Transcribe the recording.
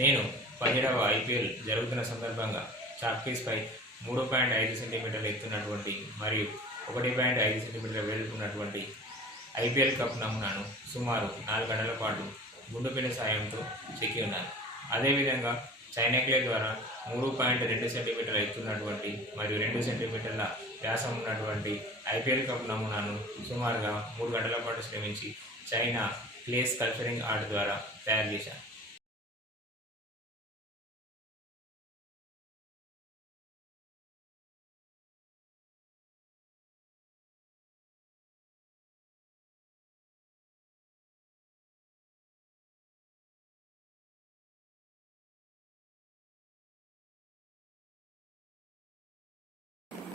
నేను 17వ ఐపీఎల్ జరుగుతున్న సందర్భంగా చాక్పీస్పై 3.5 సెంటీమీటర్ల ఎత్తున్నటువంటి మరియు 1.5 సెంటీమీటర్ల వెడల్పు ఉన్నటువంటి ఐపీఎల్ కప్ నమూనాను సుమారు 4 గంటల పాటు గుండు పిన్ సాయంతో చెక్కి ఉన్నాను. అదేవిధంగా చైనా క్లే ద్వారా 3.2 సెంటీమీటర్ల ఎత్తున్నటువంటి మరియు 2 సెంటీమీటర్ల వ్యాసం ఉన్నటువంటి ఐపీఎల్ కప్ నమూనాను సుమారుగా 3 గంటల పాటు శ్రమించి చైనా క్లే స్కల్ప్చరింగ్ ఆర్ట్ ద్వారా తయారు చేశాను.